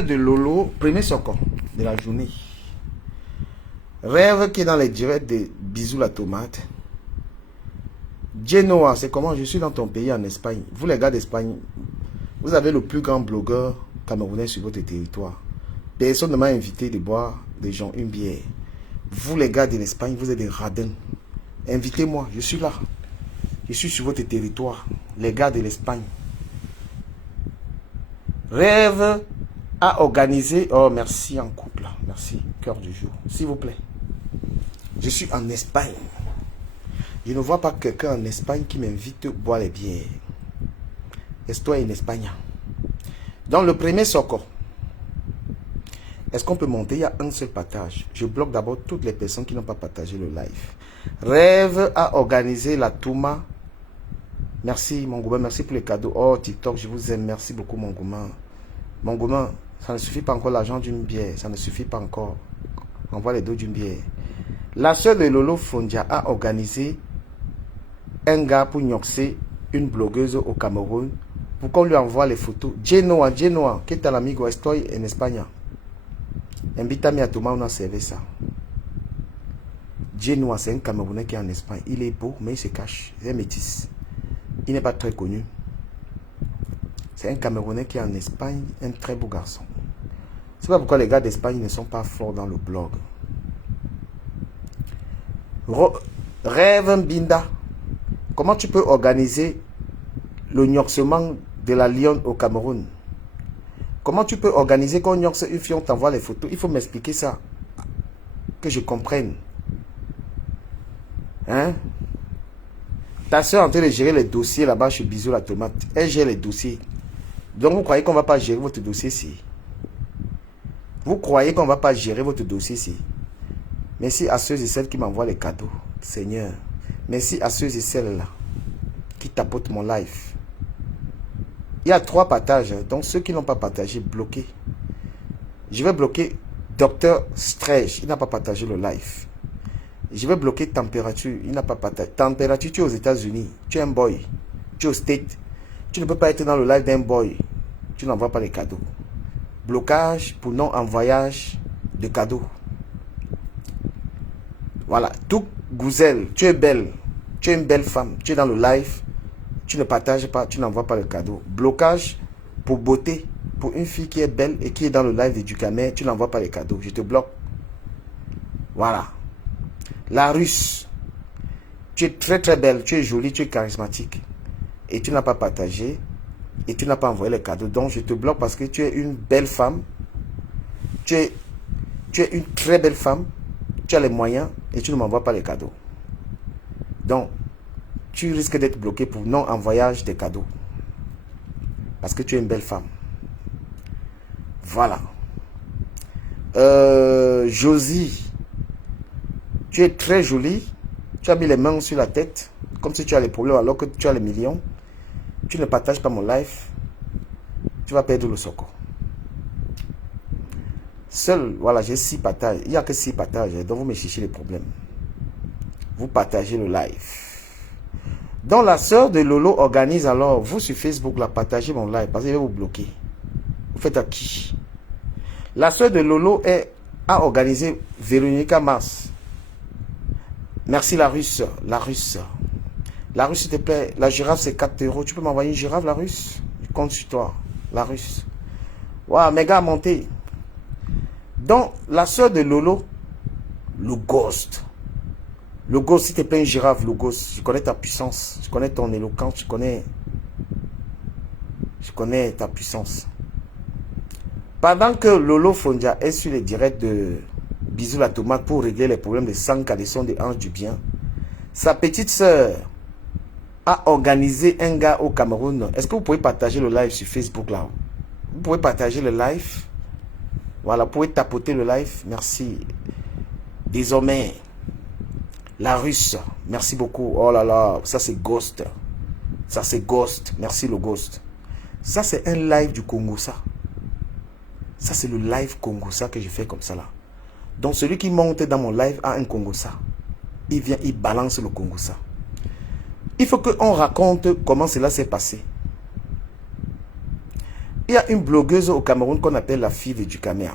De Lolo, premier socon de la journée. Rêve qui est dans les directs de Bisous la tomate. Genoa, c'est comment? Je suis dans ton pays en Espagne. Vous les gars d'Espagne, vous avez le plus grand blogueur camerounais sur votre territoire. Personne ne m'a invité de boire des gens une bière. Vous les gars de l'Espagne, vous êtes des radins. Invitez-moi, je suis là. Je suis sur votre territoire. Les gars de l'Espagne. Rêve à organiser. Oh, merci en couple. Merci. Cœur du jour. S'il vous plaît. Je suis en Espagne. Je ne vois pas quelqu'un en Espagne qui m'invite à boire les bières. Estoy en Espagne. Dans le premier soco, est-ce qu'on peut monter? Il y a un seul partage. Je bloque d'abord toutes les personnes qui n'ont pas partagé le live. Rêve à organiser la Touma. Merci, mon gourmand. Merci pour les cadeaux. Oh, TikTok, je vous aime. Merci beaucoup, mon gourmand. Mon gourmand, ça ne suffit pas encore l'argent d'une bière. Ça ne suffit pas encore. Envoie les dos d'une bière. La soeur de Lolo Fondia a organisé un gars pour nyoxer une blogueuse au Cameroun pour qu'on lui envoie les photos. Genoa, ¿qué tal amigo? Estoy en España. Invítame a tomar una cerveza. Genoa, c'est un Camerounais qui est en Espagne. Il est beau, mais il se cache. Il est métis. Il n'est pas très connu. C'est un Camerounais qui est en Espagne, un très beau garçon. C'est pas pourquoi les gars d'Espagne ne sont pas forts dans le blog. Rêve Mbinda. Comment tu peux organiser le nyoxement de la lionne au Cameroun? Comment tu peux organiser qu'on nyoxe une fille, on t'envoie les photos? Il faut m'expliquer ça. Que je comprenne. Hein? Ta soeur est en train de gérer les dossiers là-bas chez Bisous la tomate. Elle gère les dossiers. Donc vous croyez qu'on ne va pas gérer votre dossier ici? Vous croyez qu'on ne va pas gérer votre dossier ici? Merci à ceux et celles qui m'envoient les cadeaux. Seigneur. Merci à ceux et celles-là qui tapotent mon live. Il y a 3 partages. Donc ceux qui n'ont pas partagé, bloquez. Je vais bloquer Docteur Stretch. Il n'a pas partagé le live. Je vais bloquer Température. Il n'a pas partagé. Température, tu es aux États-Unis. Tu es un boy. Tu es au State. Tu ne peux pas être dans le live d'un boy. Tu n'envoies pas les cadeaux. Blocage pour non-envoyage de cadeaux. Voilà. Tout Gouzel, tu es belle. Tu es une belle femme. Tu es dans le live. Tu ne partages pas. Tu n'envoies pas le cadeau. Blocage pour beauté. Pour une fille qui est belle et qui est dans le live de Ducamer. Tu n'envoies pas les cadeaux. Je te bloque. Voilà. La Russe. Tu es très très belle. Tu es jolie. Tu es charismatique. Et tu n'as pas partagé. Et tu n'as pas envoyé les cadeaux. Donc je te bloque parce que tu es une belle femme. Tu es une très belle femme. Tu as les moyens et tu ne m'envoies pas les cadeaux. Donc, tu risques d'être bloqué pour non-envoyage des cadeaux. Parce que tu es une belle femme. Voilà. Josie, tu es très jolie. Tu as mis les mains sur la tête. Comme si tu as les problèmes alors que tu as les millions. Tu ne partages pas mon live. Tu vas perdre le soco. Seul, voilà, j'ai 6 partages. Il n'y a que 6 partages. Donc vous me cherchez les problèmes. Vous partagez le live. Donc la soeur de Lolo organise alors, vous sur Facebook, la partagez mon live. Parce qu'il va vous bloquer. Vous faites à qui? La soeur de Lolo a organisé Véronica Mars. Merci la Russe. La Russe. La Russe, s'il te plaît. La girafe, c'est 4 €. Tu peux m'envoyer une girafe, la Russe? Je compte sur toi. La Russe. Waouh, méga monté. Donc, la soeur de Lolo, le ghost. Le ghost, s'il te plaît, une girafe, le ghost. Je connais ta puissance. Je connais ton éloquence. Je connais ta puissance. Pendant que Lolo Fondia est sur les directs de Bisous la tomate pour régler les problèmes de sang, des sons des hanches du bien, sa petite soeur a organisé un gars au Cameroun. Est-ce que vous pouvez partager le live sur Facebook là? Vous pouvez partager le live. Voilà, vous pouvez tapoter le live. Merci. Désormais, la Russe. Merci beaucoup. Oh là là, ça c'est Ghost. Ça c'est Ghost. Merci le Ghost. Ça c'est un live du Congo ça. Ça c'est le live Congo ça que je fais comme ça là. Donc celui qui monte dans mon live a un Congo ça. Il vient, il balance le Congo ça. Il faut qu'on raconte comment cela s'est passé. Il y a une blogueuse au Cameroun qu'on appelle la fille de Ducamer.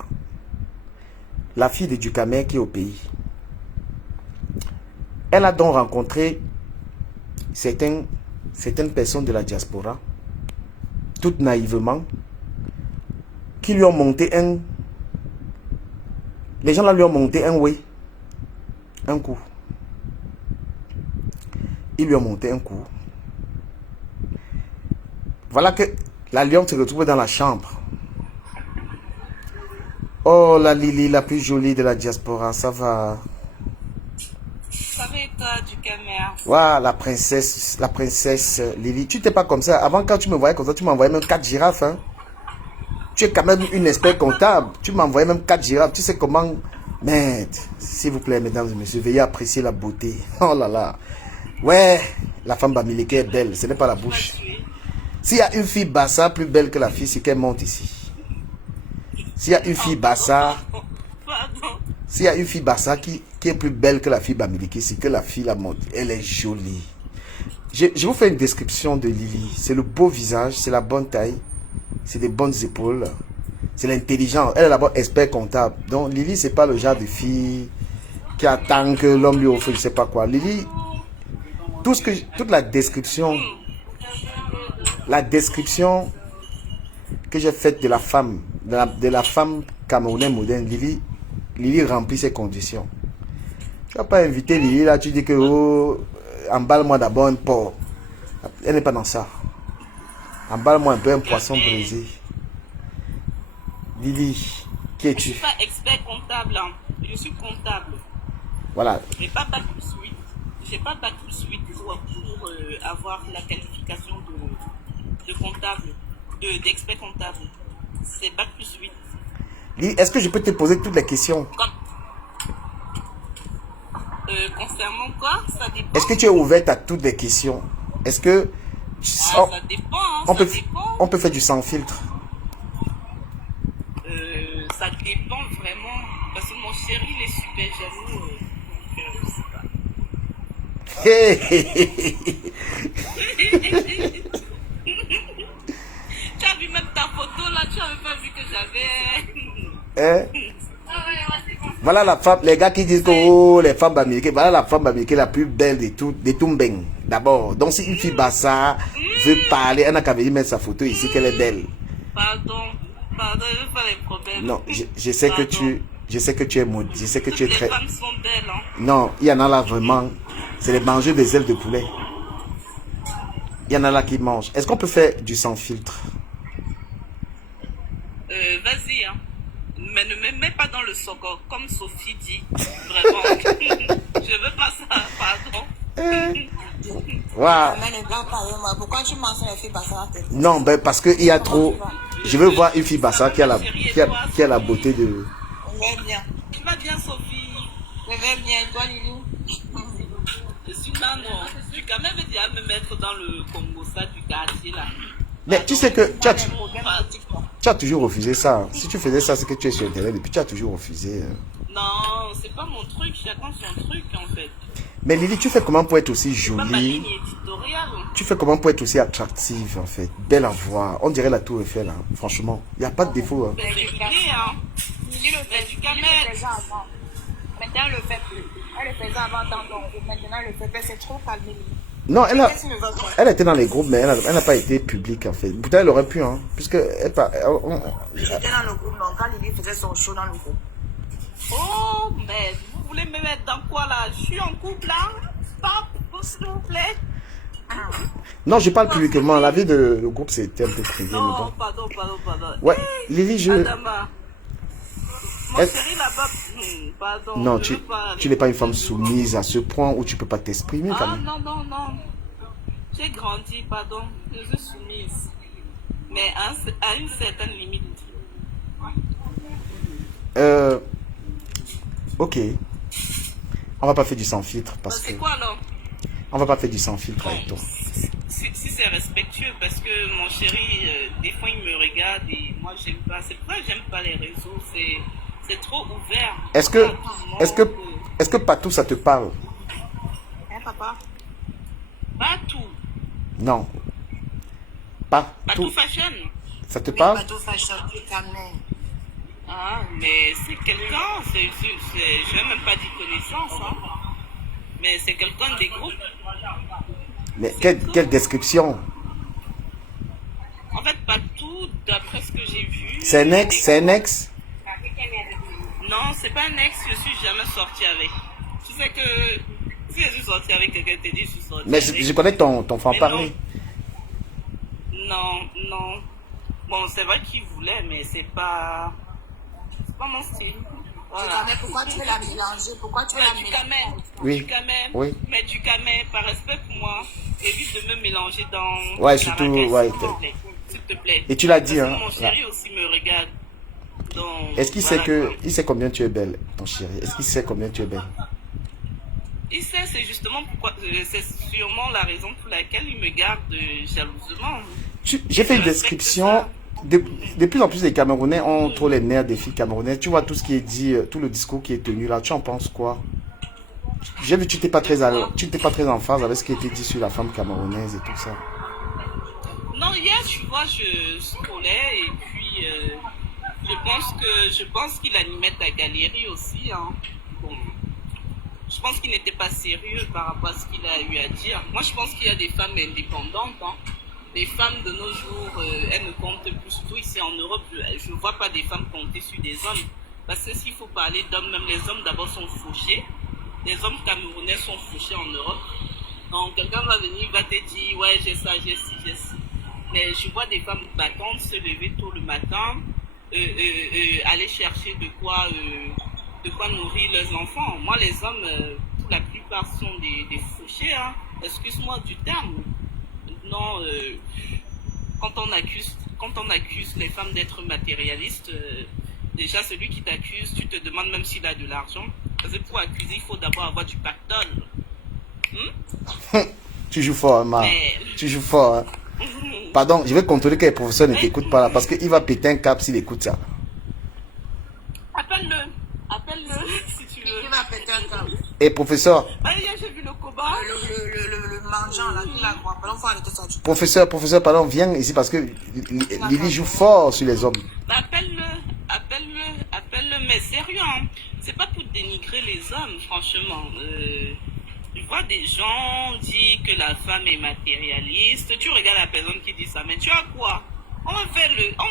La fille de Ducamer qui est au pays. Elle a donc rencontré certaines personnes de la diaspora, toutes naïvement, qui lui ont monté un... Les gens là lui ont monté un coup. Ils lui ont monté un coup. Voilà que la lionne se retrouve dans la chambre. Oh, la Lily, la plus jolie de la diaspora, ça va. Ça va et toi, Ducamer? Waouh, la princesse Lily. Tu n'étais pas comme ça. Avant, quand tu me voyais comme ça, tu m'envoyais même 4 girafes. Hein. Tu es quand même une expert comptable. Tu m'envoyais même 4 girafes. Tu sais comment... Merde, s'il vous plaît, mesdames et messieurs, veuillez apprécier la beauté. Oh là là. Ouais, la femme Bamileke est belle, ce n'est pas la bouche. S'il y a une fille Bassa plus belle que la fille, c'est qu'elle monte ici. S'il y a une fille Bassa... S'il y a une fille Bassa qui est plus belle que la fille Bamileke, c'est que la fille la monte. Elle est jolie. Je vous fais une description de Lily. C'est le beau visage, c'est la bonne taille, c'est des bonnes épaules, c'est l'intelligence. Elle est d'abord expert comptable. Donc Lily, c'est pas le genre de fille qui attend que l'homme lui offre je sais pas quoi. Lily, toute la description que j'ai faite de la femme, de la femme camerounaise moderne, Lily remplit ses conditions. Tu vas pas inviter Lily là, tu dis que oh, emballe-moi d'abord un porc. Elle n'est pas dans ça. Emballe-moi un peu un poisson brisé. Lily, qui es-tu? Je suis pas expert comptable, hein. Je suis comptable. Voilà. Mais pas bac plus 8. J'ai pas bac plus 8 pour avoir la qualification de comptable, d'expert comptable. C'est bac plus 8. Lily, est-ce que je peux te poser toutes les questions? Concernant quoi? Ça dépend. Est-ce que tu es ouverte à toutes les questions? Est-ce que... Ça dépend, hein, on peut faire du sans filtre. Ça dépend vraiment. Parce que mon chéri, il est super jaloux. Je sais pas. Tu as vu même ta photo là, tu n'avais pas vu que j'avais... Voilà la femme, les gars qui disent que oh, les femmes américaines, voilà la femme américaine la plus belle de tout Mbeng. D'abord, donc si une fille Bassa veut parler, elle n'a qu'à venir mettre sa photo ici qu'elle est belle. Pardon, je veux pas les problèmes. Non, je sais que tu es maudit, je sais que tu es très... Les femmes sont belles, hein. Non, il y en a là vraiment, c'est les mangeurs des ailes de poulet. Il y en a là qui mangent. Est-ce qu'on peut faire du sans filtre? Vas-y, hein. Mais ne me mets pas dans le socor, comme Sophie dit. Vraiment. Je veux pas ça, pardon. Wow. Pourquoi tu mentionnes les filles Bassa? Non, ben parce qu'il y a trop... Je veux voir une fille Bassa qui a la beauté de... Je vais bien. Tu vas bien, Sophie? Je vais bien. Et toi, Lily? Je suis là, non. Tu quand même déjà me mettre dans le Congo, ça, du quartier, là. Mais tu sais que tu as toujours refusé ça. Si tu faisais ça, c'est que tu es sur Internet et puis tu as toujours refusé. Non, c'est pas mon truc. Chacun son truc, en fait. Mais Lily, tu fais comment pour être aussi C'est pas ma jolie? ligne éditoriale. Tu fais comment pour être aussi attractive, en fait? Belle à voir. On dirait la tour Eiffel, hein. Franchement. Il n'y a pas de défaut. Hein. C'est régulier, hein. Lily le fait, du Lily camel. le faisait avant. Maintenant, elle le fait plus. Elle le faisait avant dans ton groupe. Maintenant, elle le fait plus. C'est trop calmé, Lily. Non, Qu'est-ce que tu me veux quoi? elle était dans les groupes, mais elle n'a pas été publique, en fait. Pourtant, elle aurait pu, hein. Puisque J'étais dans le groupe, donc quand Lily faisait son show dans le groupe. Oh, mais vous voulez me mettre dans quoi, là? Je suis en couple, là. Stop, s'il vous plaît. Non, je parle publiquement. La vie de le groupe, c'était un peu privé. Mais Non, bon. pardon. Ouais, Lily, je... Adama. Mon Est-ce- chéri là-bas, pardon. Non, je veux pas tu n'es pas une femme soumise à ce point où tu peux pas t'exprimer, quand Ah même. non. J'ai grandi, pardon. Je suis soumise. Mais à une certaine limite. Ok. On va pas faire du sans filtre parce que... C'est quoi alors? On va pas faire du sans filtre avec toi. Si c'est respectueux, parce que mon chéri, des fois il me regarde et moi j'aime pas. C'est pourquoi j'aime pas les réseaux. C'est trop ouvert. Est-ce que Patou, ça te parle? Hein, papa? Pas tout. Non. Pas Pas tout. tout fashion. Ça te Oui, parle? bateau fashion, tu t'amènes. Ah, mais c'est quelqu'un, je n'ai même pas dit connaissance, hein. Mais c'est quelqu'un des groupes. Mais quelle description? En fait, pas tout, d'après ce que j'ai vu. C'est un ex? C'est un ex? Non, c'est pas un ex, je suis jamais sorti avec. Tu sais que si je suis sorti avec quelqu'un, te dit je suis sorti Mais avec. je connais ton franc-parler. Non, non. Bon, c'est vrai qu'il voulait, mais c'est pas mon style. Voilà. Mais pourquoi tu veux la mélanger? Pourquoi tu veux la Mais du mélanger? camel. Oui. Du camel. Oui. Mais du camel, par respect pour moi, évite de me mélanger dans Ouais, la surtout, raquette, ouais. s'il te plaît. S'il te plaît. Et tu l'as dit, Parce que hein. mon chéri aussi me regarde. Donc, Est-ce qu'il voilà, sait quoi. il sait combien tu es belle, ton chéri? Est-ce qu'il sait combien tu es belle? Il sait, c'est justement pourquoi, c'est sûrement la raison pour laquelle il me garde jalousement. J'ai fait une Je respecte description. ça. De plus en plus, les Camerounais ont trop les nerfs des filles camerounaises. Tu vois tout ce qui est dit, tout le discours qui est tenu là. Tu en penses quoi? J'ai vu que tu n'étais pas très en phase avec ce qui était dit sur la femme camerounaise et tout ça. Non, hier, tu vois, je scrollais et puis je pense qu'il animait ta galerie aussi, hein. Bon, je pense qu'il n'était pas sérieux par rapport à ce qu'il a eu à dire. Moi, je pense qu'il y a des femmes indépendantes, hein. Les femmes de nos jours, elles ne comptent plus, surtout ici en Europe. Je ne vois pas des femmes compter sur des hommes. Parce que s'il faut parler d'hommes, même les hommes d'abord sont fauchés. Les hommes camerounais sont fauchés en Europe. Donc quelqu'un va venir, il va te dire, ouais, j'ai ça, j'ai ci, j'ai ci. Mais je vois des femmes battantes se lever tôt le matin, aller chercher de quoi nourrir leurs enfants. Moi, les hommes, pour la plupart, sont des fauchés, hein. Excuse-moi du terme. Non, quand on accuse les femmes d'être matérialistes, déjà celui qui t'accuse, tu te demandes même s'il a de l'argent. Parce que pour accuser, il faut d'abord avoir du pactole. Tu joues fort, hein, Ma. Mais- Tu joues fort. Hein. Pardon, je vais contrôler que les professeurs ne t'écoutent pas là. Parce qu'il va péter un câble s'il écoute ça. Appelle-le si tu veux. Qui va péter un câble? Et professeur, Ah, hier, j'ai vu le combat. Le mangeant là, qui la croit. Pardon, faut arrêter ça. professeur, pardon, viens ici parce que Lily joue fort sur les hommes. Appelle-le, mais sérieux, hein. C'est pas pour dénigrer les hommes, franchement. Je vois des gens dire que la femme est matérialiste. Tu regardes la personne qui dit ça, mais tu as quoi? On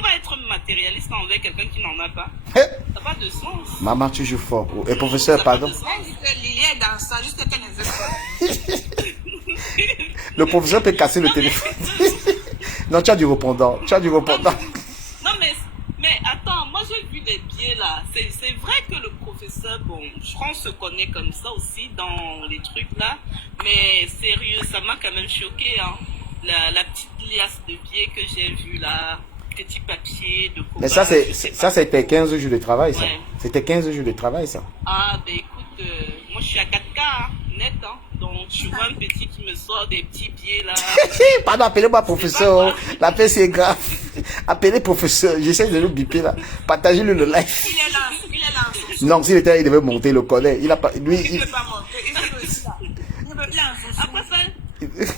va être matérialiste envers quelqu'un qui n'en a pas. Hé, Ça n'a pas de sens. maman, tu joues fort. Et professeur, Ça n'a pas pardon. de sens. Elle dit que Lily est dans ça, juste qu'elle ne veut pas. Le professeur peut casser le téléphone. Non, tu as du répondant. Non, mais attends, moi j'ai vu les biais là. C'est vrai que le professeur, bon, je crois qu'on se connaît comme ça aussi dans les trucs là. Mais sérieux, ça m'a quand même choqué, hein. La petite liasse de biais que j'ai vue là, petit papier de Mais combat, je sais pas. ça, c'était 15 jours de travail, ça. Ouais. C'était 15 jours de travail, ça. Ah, ben écoute, moi je suis à 4K, hein, net, hein. Donc je vois un petit qui me sort des petits biais là. Pardon, appelez-moi professeur. La paix, c'est grave. Appelez professeur. J'essaie de le biper là. Partagez-le le live. Il est là. Non, s'il était là, il devait monter, il le connaît. Il a pas, lui, Il ne peut pas monter. Il est aussi là. Il est là. Après ça,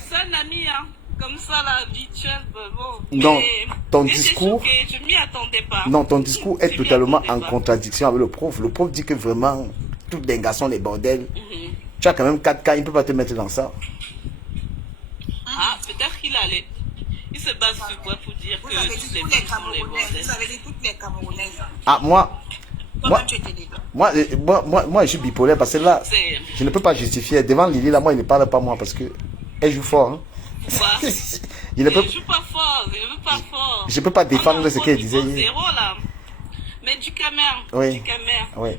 c'est un ami, hein. Comme ça, là, habituel, bon. Non, Mais ton j'étais discours- choquée, je m'y attendais pas. non, ton discours est Je m'y totalement attendais en pas. contradiction avec le prof. Le prof dit que vraiment, tous les garçons, les bordels. Mhm. Tu as quand même 4K, il ne peut pas te mettre dans ça. Ah, peut-être qu'il allait. Il se base sur quoi pour dire Vous que avez toutes dit les tous les femmes sont les Camerounais. bordels. Vous avez dit toutes les Camerounaises. Ah, moi, Comment tu étais dedans? moi, je suis bipolaire parce que là, C'est je ne peux pas justifier. Devant Lily, là, moi, il ne parle pas moi parce que elle joue fort. Hein. quoi? Il ne peut, Je joue pas fort, je joue pas fort. je peux pas défendre On est ce au qu'elle niveau disait hier. zéro, là. Mais du Camer, Oui. du Camer. Oui.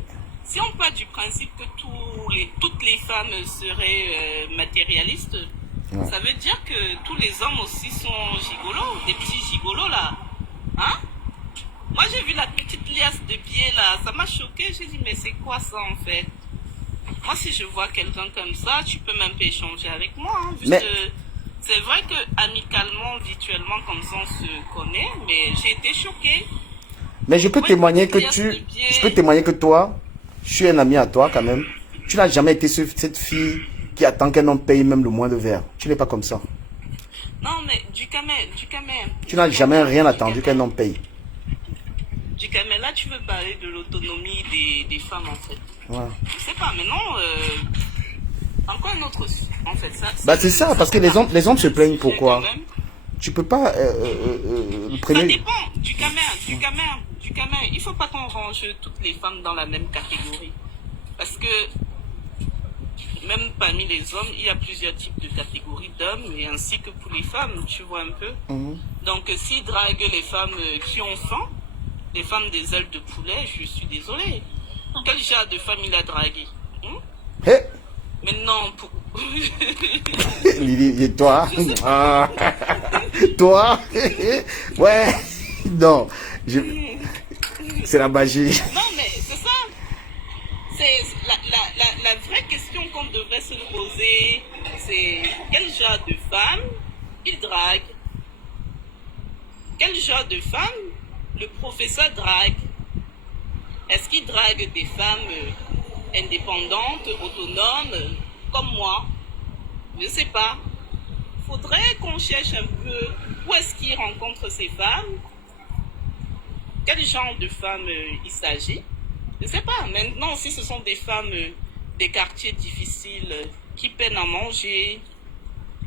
Si on part du principe que toutes les femmes seraient matérialistes, Ouais. ça veut dire que tous les hommes aussi sont gigolos, des petits gigolos là. Hein? Moi j'ai vu la petite liasse de billets là, ça m'a choqué, j'ai dit mais c'est quoi ça en fait? Moi si je vois quelqu'un comme ça, tu peux même pas échanger avec moi. Hein, juste, Mais- c'est vrai que amicalement, virtuellement comme ça on se connaît, mais j'ai été choquée. Mais je peux Oui, témoigner que il y a ce biais. je peux témoigner que toi, je suis un ami à toi quand même. Tu n'as jamais été cette fille qui attend qu'un homme paye même le moins de verre. Tu n'es pas comme ça. Non, mais du camel. Tu n'as jamais rien attendu qu'un homme paye. Du camel, là, tu veux parler de l'autonomie des femmes, en fait. Ouais. Je sais pas, maintenant, encore un autre, en fait. Ça, Bah c'est ça, parce que les hommes se plaignent pourquoi? quand même. Tu peux pas le Ça premier. dépend du camel. Il faut pas qu'on range toutes les femmes dans la même catégorie. Parce que même parmi les hommes, il y a plusieurs types de catégories d'hommes, et ainsi que pour les femmes, tu vois un peu. Donc s'ils draguent les femmes qui ont faim, les femmes des ailes de poulet, je suis désolée. Quel genre de femme il a dragué? Hé, Maintenant, pour... Lily, et toi? Ah, toi? Ouais, non, c'est la magie. Non, mais c'est ça. C'est la vraie question qu'on devrait se poser, c'est quel genre de femme il drague? Quel genre de femme le professeur drague? Est-ce qu'il drague des femmes indépendantes, autonomes, comme moi? Je ne sais pas. Faudrait qu'on cherche un peu où est-ce qu'il rencontre ces femmes, quel genre de femmes il s'agit. Je ne sais pas. Maintenant, si ce sont des femmes des quartiers difficiles qui peinent à manger,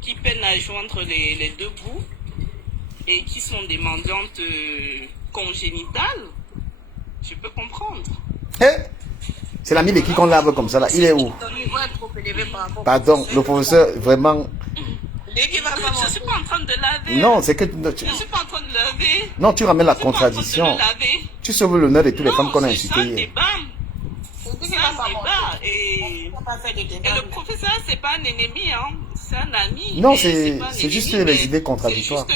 qui peinent à joindre les deux bouts et qui sont des mendiantes congénitales, je peux comprendre. Hé, c'est l'ami de qui qu'on lave comme ça là. Il est où? Ton niveau est trop élevé par rapport. Pardon, le professeur, vraiment. Dès qu'il va pas Je ne manger. suis pas en train de laver. Non, c'est que. Je ne suis pas en train de laver. Non, tu ramènes la Je suis pas en train de contradiction. le laver. Tu sauves l'honneur de tous les Non, femmes qu'on a c'est incitées ça le hier. débat. C'est dit C'est qu'il un va pas débat. manger. Et On va pas faire de Et débat. le professeur, c'est pas un ennemi, hein. C'est un ami. Non, mais c'est pas un juste ennemi, les mais idées contradictoires.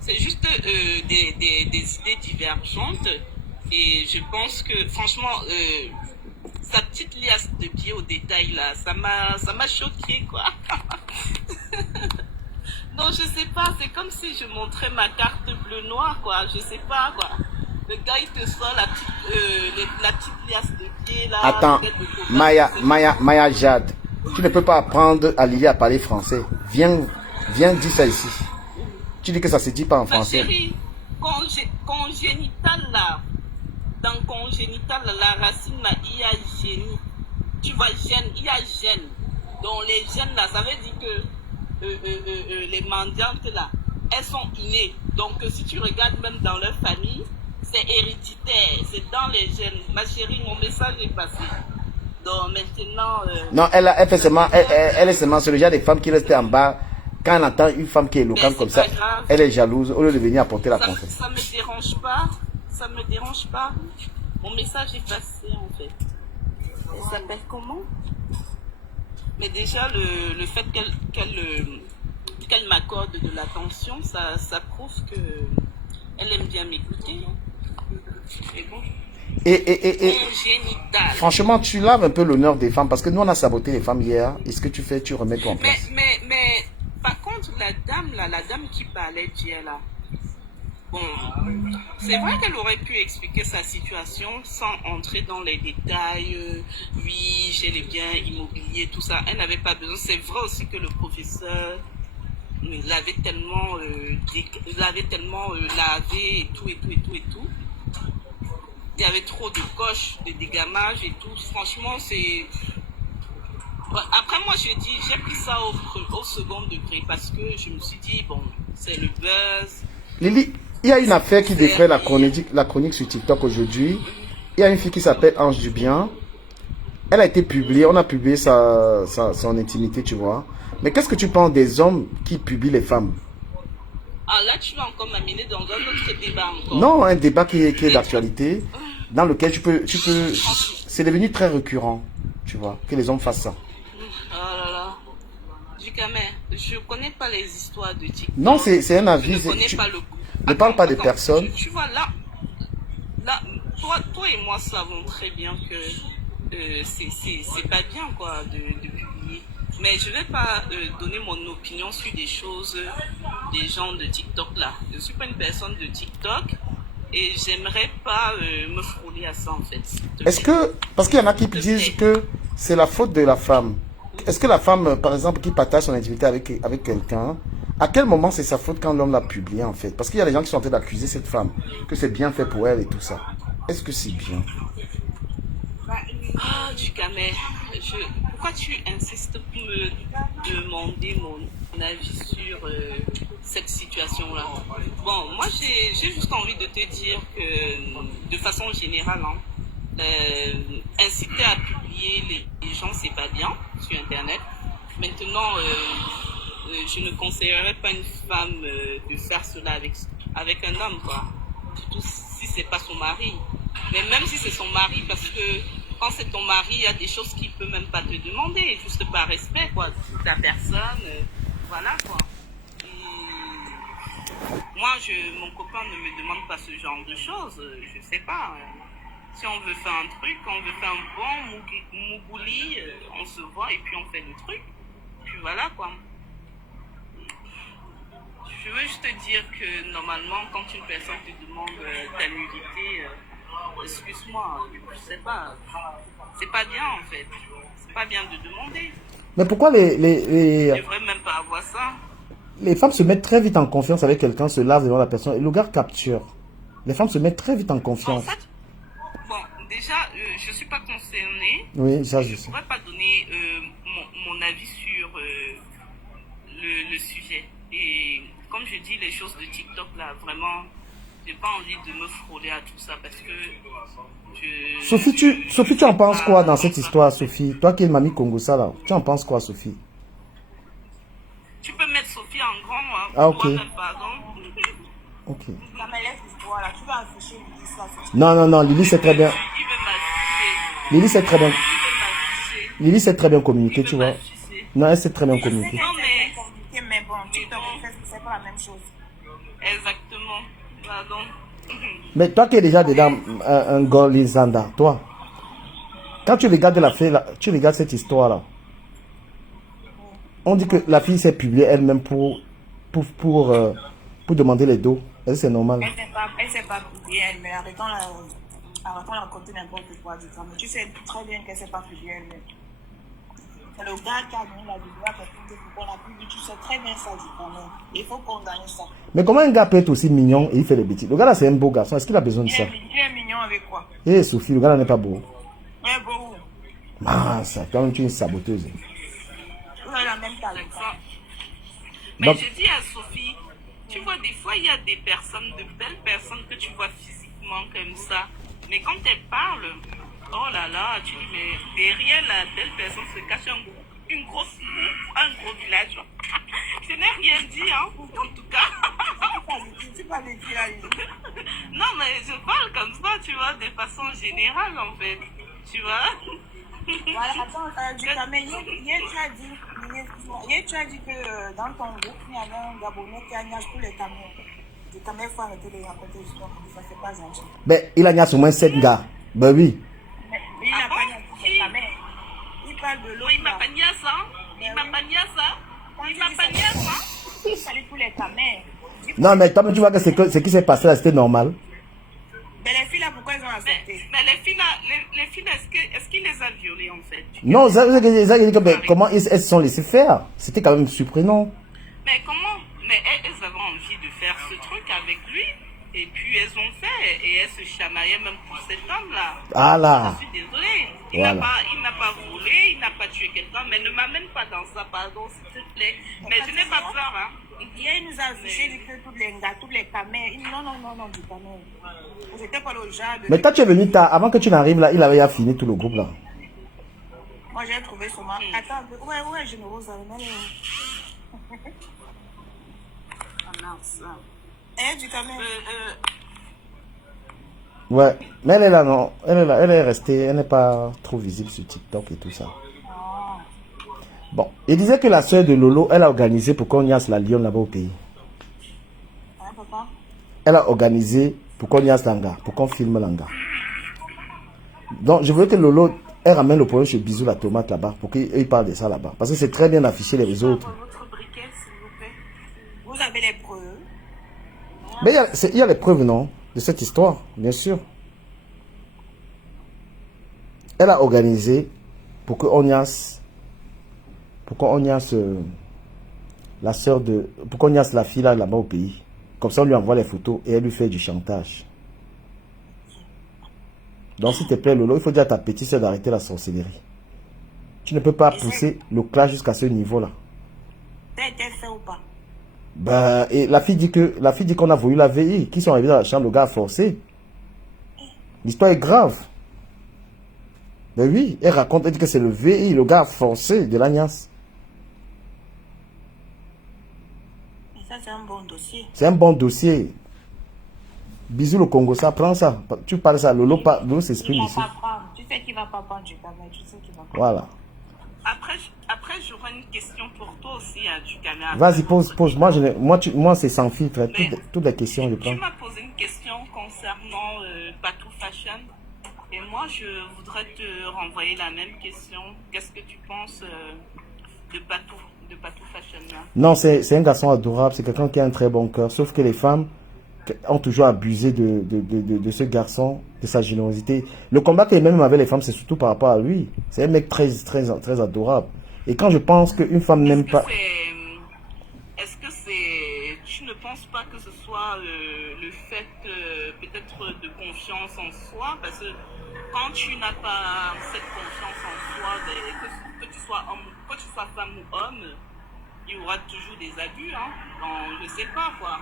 C'est juste des idées divergentes. Et je pense que, franchement, sa petite liasse de pieds au détail, là, ça m'a choqué, quoi. Non, je sais pas. C'est comme si je montrais ma carte bleu-noir, quoi. Je sais pas, quoi. Le gars, il te sort la petite liasse de pieds, là. Attends, peut-être le copain, Maya Jade, tu ne peux pas apprendre à Lily à parler français. Viens dire ça ici. Tu dis que ça se dit pas en Ma français. chérie, congénital là, dans congénital, la racine là, il y a génie. Tu vois, gène, il y a gène. Donc les gènes là, ça veut dire que les mendiantes là, elles sont innées. Donc si tu regardes même dans leur famille, c'est héréditaire, c'est dans les gènes. Ma chérie, mon message est passé. Donc maintenant... Non, elle fait seulement, elle est seulement sur le genre des femmes qui restent en bas. Quand elle entend une femme qui est éloquente Mais comme c'est ça, pas grave. elle est jalouse au lieu de venir apporter la ça, confiance. ça me dérange pas. Ça me dérange pas. Mon message est passé en fait. Elle s'appelle comment? Mais déjà le fait qu'elle m'accorde de l'attention, ça prouve que elle aime bien m'écouter. Et bon. Et Congénital. franchement, tu laves un peu l'honneur des femmes parce que nous on a saboté les femmes hier. Et ce que tu fais, tu remets tout en place. Mais par contre, la dame qui parlait d'hier là, bon, c'est vrai qu'elle aurait pu expliquer sa situation sans entrer dans les détails. Oui, j'ai les biens immobiliers, tout ça. Elle n'avait pas besoin. C'est vrai aussi que le professeur l'avait tellement, lavé et tout. Il y avait trop de coches, de dégamage et tout. Franchement, c'est... Après, moi, j'ai pris ça au second degré parce que je me suis dit, bon, c'est le buzz. Lily, il y a une affaire qui défraie la chronique sur TikTok aujourd'hui. Il y a une fille qui s'appelle Ange du Bien. Elle a été publiée, on a publié son intimité, tu vois. Mais qu'est-ce que tu penses des hommes qui publient les femmes? Ah, là, tu vas encore m'amener dans un autre débat encore. Non, un débat qui est d'actualité, dans lequel c'est devenu très récurrent, tu vois, que les hommes fassent ça. Oh là là. Du Camer, je connais pas les histoires de TikTok. Non, c'est un avis. Je ne connais pas le... Ne parle pas de personnes. Tu vois, là, toi et moi savons très bien que c'est pas bien, quoi, de publier. Mais je vais pas donner mon opinion sur des choses des gens de TikTok là. Je suis pas une personne de TikTok et j'aimerais pas me frôler à ça en fait. Est-ce que, parce qu'il y en a qui disent que c'est la faute de la femme. Est-ce que la femme, par exemple, qui partage son intimité avec quelqu'un, À quel moment c'est sa faute quand l'homme l'a publié en fait? Parce qu'il y a des gens qui sont en train d'accuser cette femme, que c'est bien fait pour elle et tout ça. Est-ce que c'est bien? Ah, Dukamel, pourquoi tu insistes pour me demander mon avis sur cette situation-là? Bon, moi, j'ai juste envie de te dire que, de façon générale, inciter à publier les gens, c'est pas bien sur Internet. Maintenant, je ne conseillerais pas une femme de faire cela avec un homme, quoi. Surtout si c'est pas son mari. Mais même si c'est son mari, parce que quand c'est ton mari, il y a des choses qu'il peut même pas te demander, juste par respect, quoi, de ta personne, voilà, quoi. Et moi, mon copain ne me demande pas ce genre de choses, je sais pas. Si on veut faire un truc, on veut faire un bon mougouli, on se voit et puis on fait le truc. Puis voilà, quoi. Je veux juste te dire que normalement, quand une personne te demande ta nudité, excuse-moi, je sais pas, c'est pas bien en fait. C'est pas bien de demander. Mais pourquoi Je devrais même pas avoir ça. les femmes se mettent très vite en confiance avec quelqu'un, se lavent devant la personne et le gars capture? Les femmes se mettent très vite en confiance. En fait, bon, déjà, je suis pas concernée. Oui, ça je Je sais. pourrais pas donner mon avis sur le sujet. Et comme je dis les choses de TikTok là, vraiment, j'ai pas envie de me frôler à tout ça parce que Sophie, tu en penses quoi dans cette histoire, Sophie? Toi qui es mamie Congosa là, tu en penses quoi, Sophie? Tu peux mettre Sophie en grand, hein, Ah, ok. toi-même, pardon. Ok. Non, mais laisse l'histoire là. Tu vas afficher l'histoire. Non, Lily c'est très bien. Il veut m'afficher. Lily c'est très bien. Il veut m'afficher. Lily c'est très bien communiquer, Il tu veut vois. m'afficher. Non, elle sait très bien Je sais communiquer. que Non, c'est mais- bien compliqué, mais bon, TikTok et Facebook, c'est pas la même chose. Exactement. Pardon. Mais toi qui es déjà dedans, un Golisanda, toi, quand tu regardes la fille, tu regardes cette histoire-là, on dit que la fille s'est publiée elle-même pour demander les dos. Est-ce que c'est normal? Elle s'est pas publiée elle, mais arrêtons de raconter n'importe quoi du temps. Mais tu sais très bien qu'elle s'est pas publiée elle-même. C'est le gars qui a donné la vidéo à quelqu'un pour qu'on la publie. Tu sais très bien ça du temps. Il faut condamner ça. Mais comment un gars peut être aussi mignon et il fait des bêtises? Le gars là c'est un beau garçon, est-ce qu'il a besoin de ça? Il est mignon avec quoi? Eh Sophie, le gars là n'est pas beau. Ouais, bon. Ah, ça, quand même tu es une saboteuse. Vous avez la même taille. Mais Donc- je dis à Sophie, tu vois, des fois, il y a des personnes, de belles personnes que tu vois physiquement comme ça. Mais quand elles parlent, oh là là, tu dis, mais derrière la belle personne se cache une grosse bouffe, un gros village. Je n'ai rien dit, hein, en tout cas. Tu parles de qui là? Non, mais je parle comme ça, tu vois, de façon générale, en fait. Tu vois? Voilà, attends, du camé, hier tu as dit que dans ton groupe, il y avait un Gabonais qui a niaque tous les camions. Du camé, il faut arrêter de raconter l'histoire, ça c'est pas gentil. Mais il a niaque au moins 7 gars. Ben oui. Mais il n'a Ah pas bon? niaque tous les camions. Il parle de Non, l'autre il m'a là. pas niaque ça. Il m'a pas niaque ça. Il m'a pas niaque ça. Il fallait tous les camions. Non, mais toi, tu vois que ce qui s'est passé là, c'était normal. Mais les filles là, pourquoi elles ont accepté? Mais les filles, là, est-ce qu'il les a violées, en fait? Non, ça, comment ils se sont laissés faire? C'était quand même surprenant. Mais comment? Mais elles avaient envie de faire ce truc avec lui. Et puis elles ont fait. Et elles se chamaillaient même pour cet homme-là. Ah là. Je suis désolée. Il Voilà. n'a pas volé, il n'a pas tué quelqu'un. Mais ne m'amène pas dans ça, pardon, s'il te plaît. Mais je n'ai pas peur, hein. Hier, il nous a affiché dit que tous les camions. Non, du camion. Vous n'étiez pas le genre de. Mais quand tu es venu tard, avant que tu n'arrives là, il avait déjà fini tout le groupe là. Moi, j'ai trouvé ce moment. Attends, ouais, généreux, ça va. Ah mince. Du camion. Ouais. Mais elle est là, non. Elle est là, elle est restée, elle n'est pas trop visible sur TikTok et tout ça. Bon. Il disait que la soeur de Lolo, elle a organisé pour qu'on y aille la Lyon là-bas au pays. Hein, papa? Elle a organisé pour qu'on y aille l'anga, pour qu'on filme l'anga. Donc, je veux que Lolo, elle ramène le problème chez Bisou la tomate là-bas, pour qu'il parle de ça là-bas. Parce que c'est très bien affiché les autres. Votre briquet, s'il vous plaît. Vous avez les preuves. Mais il y a les preuves, non, de cette histoire, bien sûr. Elle a organisé pour qu'on y aille La sœur de... Pourquoi Nias, la fille là-bas au pays? Comme ça, on lui envoie les photos et elle lui fait du chantage. Donc, s'il te plaît, Lolo, il faut dire à ta petite sœur d'arrêter la sorcellerie. Tu ne peux pas pousser le clash jusqu'à ce niveau-là. T'as été fait ou pas? Ben, et la fille dit qu'on a voulu la veiller. Qui sont arrivés dans la chambre, le gars a forcé. L'histoire est grave. Ben oui, elle raconte, elle dit que c'est le VI, le gars a forcé de la Nias. Mais ça, c'est un bon dossier. C'est un bon dossier. Bisous le Congo, ça prend ça. Tu parles ça, Lolo s'exprime Il va ici. pas prendre. Tu sais qu'il va pas prendre du caméra. Tu sais qu'il va pas. Voilà. Après j'aurais une question pour toi aussi, hein, du caméra. Vas-y, pose. Moi, c'est sans filtre. Toutes les questions, je prends. Tu m'as posé une question concernant Patou Fashion. Et moi, je voudrais te renvoyer la même question. Qu'est-ce que tu penses de Patou Fashion là? Non, c'est un garçon adorable. C'est quelqu'un qui a un très bon cœur. Sauf que les femmes ont toujours abusé de ce garçon, de sa générosité. Le combat qu'il même avec les femmes, c'est surtout par rapport à lui. C'est un mec très, très, très adorable. Et quand je pense qu'une femme n'aime pas... Est-ce que c'est... Tu ne penses pas que ce soit le fait peut-être de confiance en soi? Parce que quand tu n'as pas cette confiance en soi, que tu sois homme, que tu sois femme ou homme, il y aura toujours des abus, hein. Donc, je sais pas, quoi.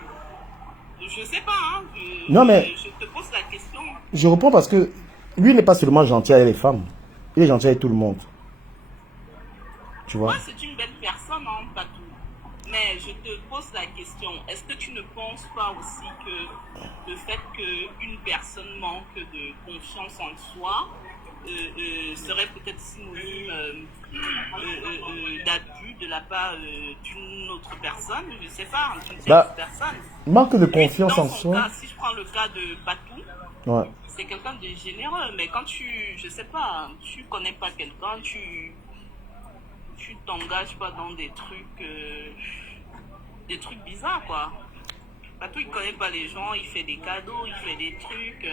Je sais pas, hein. Non, mais... Je te pose la question. Je reprends parce que lui n'est pas seulement gentil avec les femmes. Il est gentil avec tout le monde. Tu vois? Moi, c'est une belle personne, hein, Patou. Mais je te pose la question, est-ce que tu ne penses pas aussi que le fait qu'une personne manque de confiance en soi serait peut-être synonyme d'abus de la part d'une autre personne, je sais pas, d'une tierce personne. Manque de confiance Dans en son soi. cas, si je prends le cas de Patou, Ouais. c'est quelqu'un de généreux, mais quand je sais pas, tu connais pas quelqu'un, tu t'engages pas dans des trucs bizarres, quoi. Patou, il connaît pas les gens, il fait des cadeaux, il fait des trucs,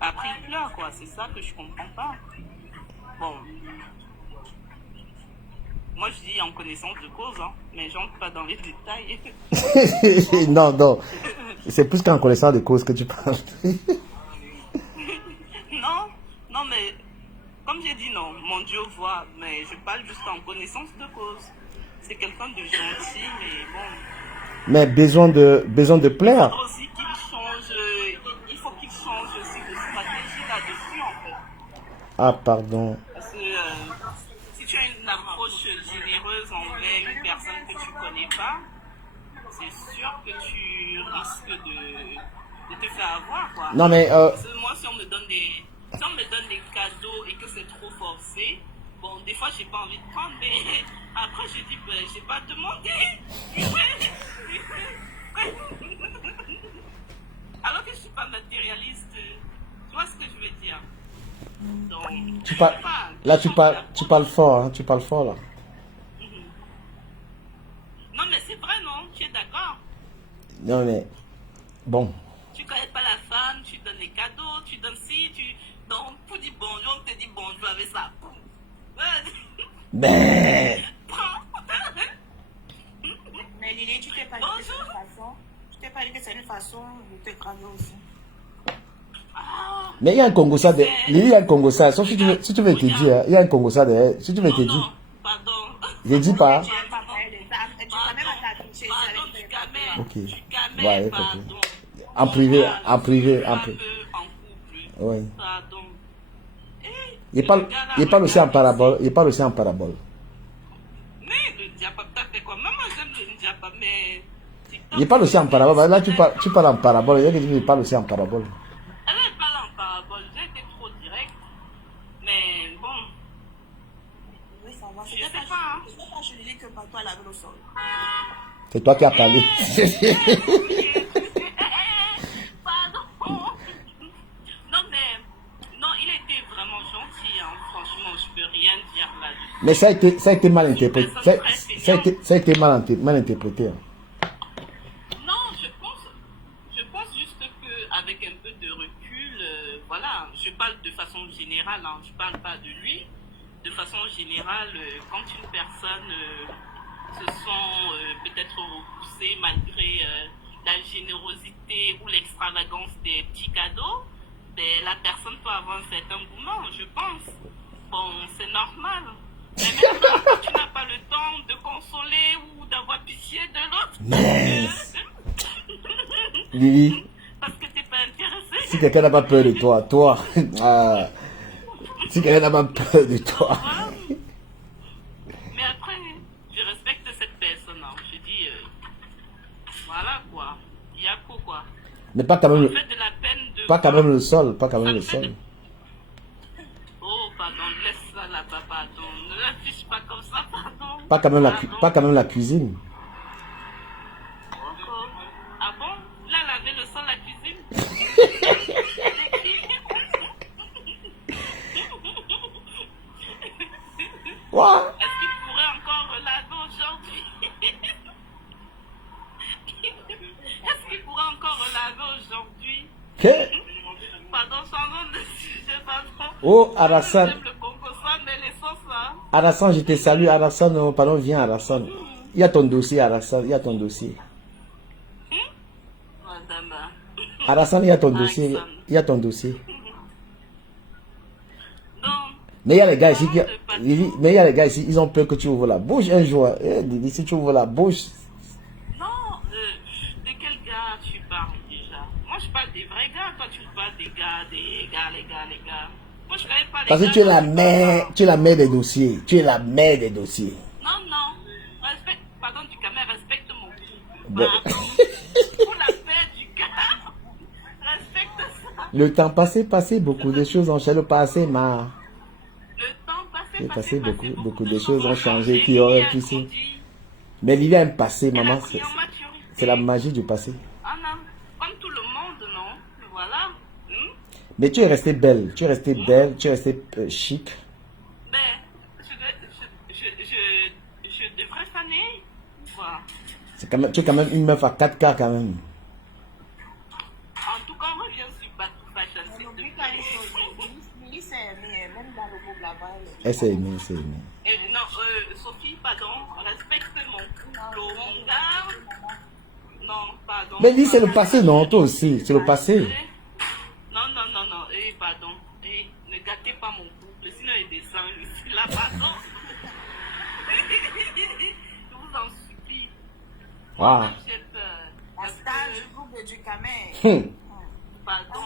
après il pleure, quoi. C'est ça que je comprends pas. Bon. Moi, je dis en connaissance de cause, hein, mais j'entre pas dans les détails. Non, non. C'est plus qu'en connaissant de cause que tu parles. Non, mais comme j'ai dit, non, mon Dieu voit, mais je parle juste en connaissance de cause. C'est quelqu'un de gentil, mais bon. Mais besoin de plaire. Il faut aussi qu'il change, il faut qu'il change aussi de stratégie là-dessus, en fait. Ah, pardon. Parce que si tu as une approche généreuse envers une personne que tu connais pas, c'est sûr que tu risques de te faire avoir, quoi. Non, mais... Parce que moi, si on me donne des cadeaux et que c'est trop forcé, bon, des fois, j'ai pas envie de prendre, mais après, je dis, ben, j'ai pas demandé. Alors que je suis pas matérialiste. Tu vois ce que je veux dire? Donc, tu parles, là, tu parles fort, hein, tu parles fort, là. Non, mais c'est vrai, non? Tu es d'accord? Non, mais... Bon. Tu connais pas la femme, tu donnes les cadeaux, tu donnes si, donc, pour dire bonjour, on te dit bonjour avec ça. Ben... Mais Lily, tu t'es pas dit que c'est une façon. Tu t'es pas dit que c'est une façon de te graver aussi. Mais il y a un Congossa de... Il y a un Congossa. Sauf si tu veux te dire, hein, il y a un Congossa de... Si tu veux te dire. Pardon. Je dis pas. Tu n'aimes pas faire les armes. Tu vas même à t'afficher. Pardon, du camel. Ok. Ouais, ok. En privé. En couple. Ouais. Pardon. Il parle aussi en parabole. Il parle aussi en parabole. Mais le diable, t'as fait quoi? Maman, j'aime le diable, mais... Il parle aussi en parabole. Là, tu parles en parabole. Il parle aussi en parabole. Elle parle en parabole. J'ai été trop direct. Mais bon... Oui, ça va. Je sais pas. Je sais pas, je lui dis que Patou a lavé le sol. C'est toi qui as parlé. Pardon. Non, il était vraiment gentil, hein. Franchement, je peux rien dire là-dessus. Mais ça a été mal interprété. Ça a été mal interprété. Hein. Non, je pense juste qu'avec un peu de recul, voilà, je parle de façon générale, hein, je parle pas de lui. De façon générale, quand une personne se sont peut-être repoussés malgré la générosité ou l'extravagance des petits cadeaux, ben, la personne peut avoir un certain engouement, je pense. Bon, c'est normal. Mais maintenant, quand tu n'as pas le temps de consoler ou d'avoir pitié de l'autre, Mais Lily, parce que tu n'es pas intéressé. si quelqu'un n'a pas peur de toi, si quelqu'un n'a pas peur de toi, Voilà. Mais après, je respecte cette personne. Hein. Je dis, voilà quoi. Il y a quoi. mais pas quand même, Ça me fait de la peine de. pas quand même le sol, pas quand même Ça le me fait sol. de- Oh, pardon, laisse ça là-bas, pardon. Ne l'affiche pas comme ça, pardon. Pas quand même Pardon. pas quand même la cuisine. Encore. Ah bon? Là, laver le sol, la cuisine? Quoi? Est-ce qu'il pourrait encore laver aujourd'hui? Est-ce qu'il pourrait encore laver aujourd'hui? Que? Pardon, changeons de sujet, pardon. Oh, Alassane. J'aime le concours, mais les sauces là. Alassane, je te salue. Alassane, oh, pardon, viens, Alassane. Il y a ton dossier, Alassane. Il y a ton dossier. Madame. Alassane, il y a ton dossier. Alexandre. Il y a ton dossier. Non. Mais il y a les gars ici mais il y a les gars ici, ils ont peur que tu ouvres la bouche un jour. Lily, si tu ouvres la bouche. Non, de quel gars tu parles déjà? Moi, je parle des vrais gars. Toi, tu parles des gars, les gars. Moi, je connais pas les Parce que gars. tu es la mère, des dossiers. Tu es la mère des dossiers. Non. Respecte, pardon du gars, mais respecte mon goût. Bon. Pardon. Pour la paix du gars. Respecte ça. Le temps passé, beaucoup de choses ont changé. Le passé, ma. Le temps Le passé, beaucoup de choses ont changé qui auraient pu se. Mais il y a un passé, maman. C'est la magie du passé. Ah non, comme tout le monde, non? Voilà. Mais tu es restée belle. Tu es restée belle. Tu es restée chic. Mais je devrais faner. Voilà. Tu es quand même une meuf à 4K quand même. En tout cas, on revient sur Batou Fashion. Mais n'oublie pas une chose, Lily s'est aimée, même dans le groupe là-bas. Elle s'est aimée, c'est aimé. Non, Sophie, pardon, respecte mon couple, mon gars. Non, pardon. Mais dis, c'est le passé, non? Toi aussi, c'est le passé. Non. Pardon. Ne gâtez pas mon couple, sinon il descend. Je suis là, pardon. Je vous en supplie. Wow. J'ai peur. La star du groupe du Camer. Pardon.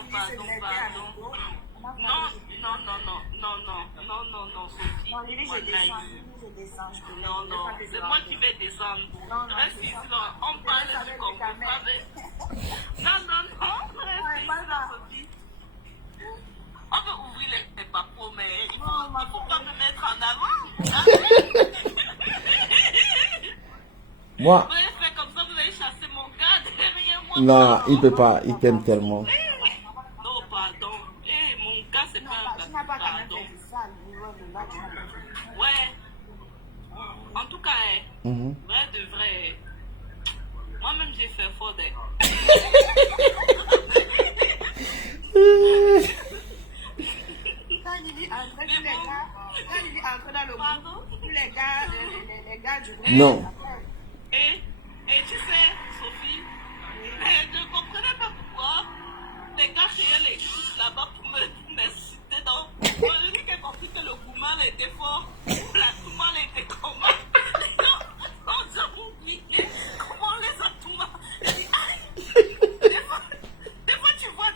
Non, Sophie. Non, Lily, je Wallahi. descends. Je te Non, c'est moi qui vais descendre. Non, Reste ici, on parle du concours. Non, reste ici, Sophie. On peut ouvrir les papeaux, mais il faut pas me mettre en avant. Moi, Vous allez faire comme ça, vous allez chasser mon gars derrière moi. non, il peut pas. Il t'aime tellement. Non, pardon. Mon gars, c'est pas un Tu n'as pas quand même pardon. fait du sale. Ouais. En tout cas, Mhm. vrai de vrai. Moi-même, j'ai fait fort des. Quand Lily entre, tous les gars, quand Lily entre dans le groupe, tous les gars du groupe. Non. Et tu sais, Sophie, je ne comprenais pas pourquoi les gars créaient les choses là-bas pour m'inciter dans. Moi, je dis que compris que le Gouman était fort, la Touma était comment. Non, j'ai oublié comment on les a Touma. Des fois, tu vois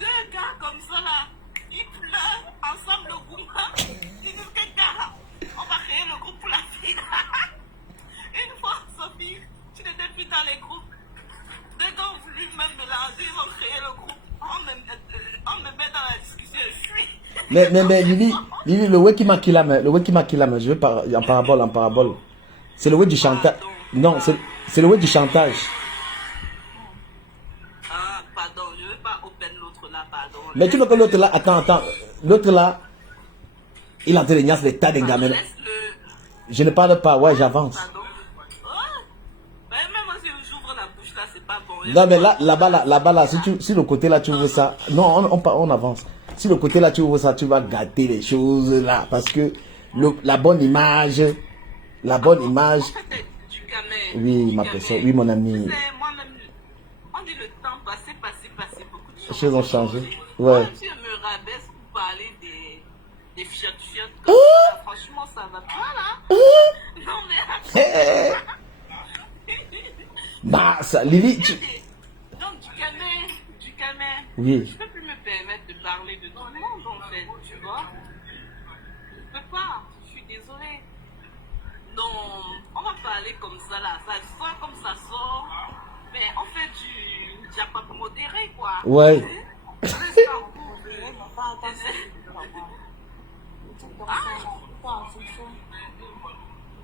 deux gars comme ça là, ils pleurent ensemble le Gouman. Ils disent que gars, on va créer le groupe pour la fille. Une fois, Sophie, tu n'étais plus dans les groupes. Deux gars ont voulu même mélanger, ils ont créé le groupe. On me met dans la discussion, je suis. Mais Lily, le Wekima Kilame, je veux pas en parabole. C'est le way du chantage. Non, c'est le way du chantage. Ah, pardon, je ne veux pas open l'autre là, pardon. Mais tu vois que l'autre là, attends, l'autre là, il a entraîné des tas de gamins. Laisse-le. Je ne parle pas, ouais, j'avance. Pardon. Ouais. Même si j'ouvre la bouche là, c'est pas bon. Non, mais là-bas, là, si le côté là, tu ouvres ça. Non, on avance. Si le côté là, tu ouvres ça, tu vas gâter les choses là. Parce que la bonne image la bonne image. En fait, du gamin. Oui, du ma gamin. personne, oui, mon ami. Tu sais, moi-même, on dit le temps passé, beaucoup de Les choses choses ont ont changé. Moi, Ouais. tu me rabaisse pour parler des fiottes comme ça. Franchement, ça va pas, là. Non, mais Bah, ça, Lily, tu... donc, du gamin. Oui. Je peux plus me permettre de parler de tout le monde, en fait, tu vois. Je peux pas, je suis désolée. Non, on va parler comme ça, là. Ça sort comme ça sort. Mais on fait du diapac modéré, quoi. Ouais.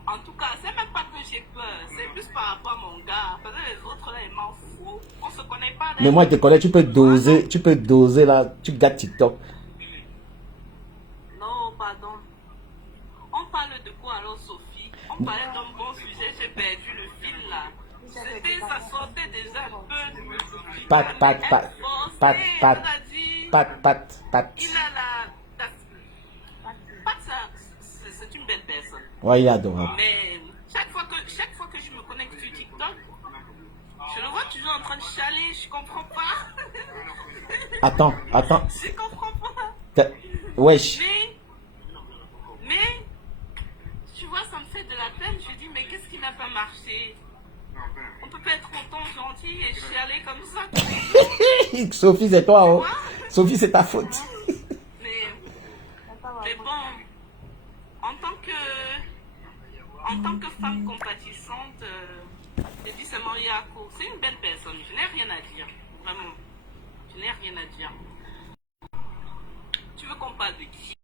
En tout cas, c'est même pas que j'ai peur, c'est plus par rapport à mon gars. Parce que les autres là, ils m'en foutent. On se connaît pas. Mais moi, je te connais, tu peux doser là, tu gâtes TikTok. Non, pardon. On parle de quoi alors, Sophie? On parlait d'un bon sujet, j'ai perdu le fil là. Ça sortait déjà un peu. Pat. Il a la. Pat, c'est une belle personne. Ouais, il est adorable. Mais chaque fois que je me connecte sur TikTok, je le vois toujours en train de chialer, je comprends pas. Attends. Je comprends pas. Wesh. Mais, tu vois, ça me fait de la peine. Je dis, mais qu'est-ce qui n'a pas marché? On peut pas être autant gentil et chialer comme ça. Sophie, c'est toi, oh. Sophie, c'est ta faute. Mais bon, en tant que femme compatissante, je dis c'est Mariako. C'est une belle personne. Je n'ai rien à dire. Vraiment. Je n'ai rien à dire. Tu veux qu'on parle de qui?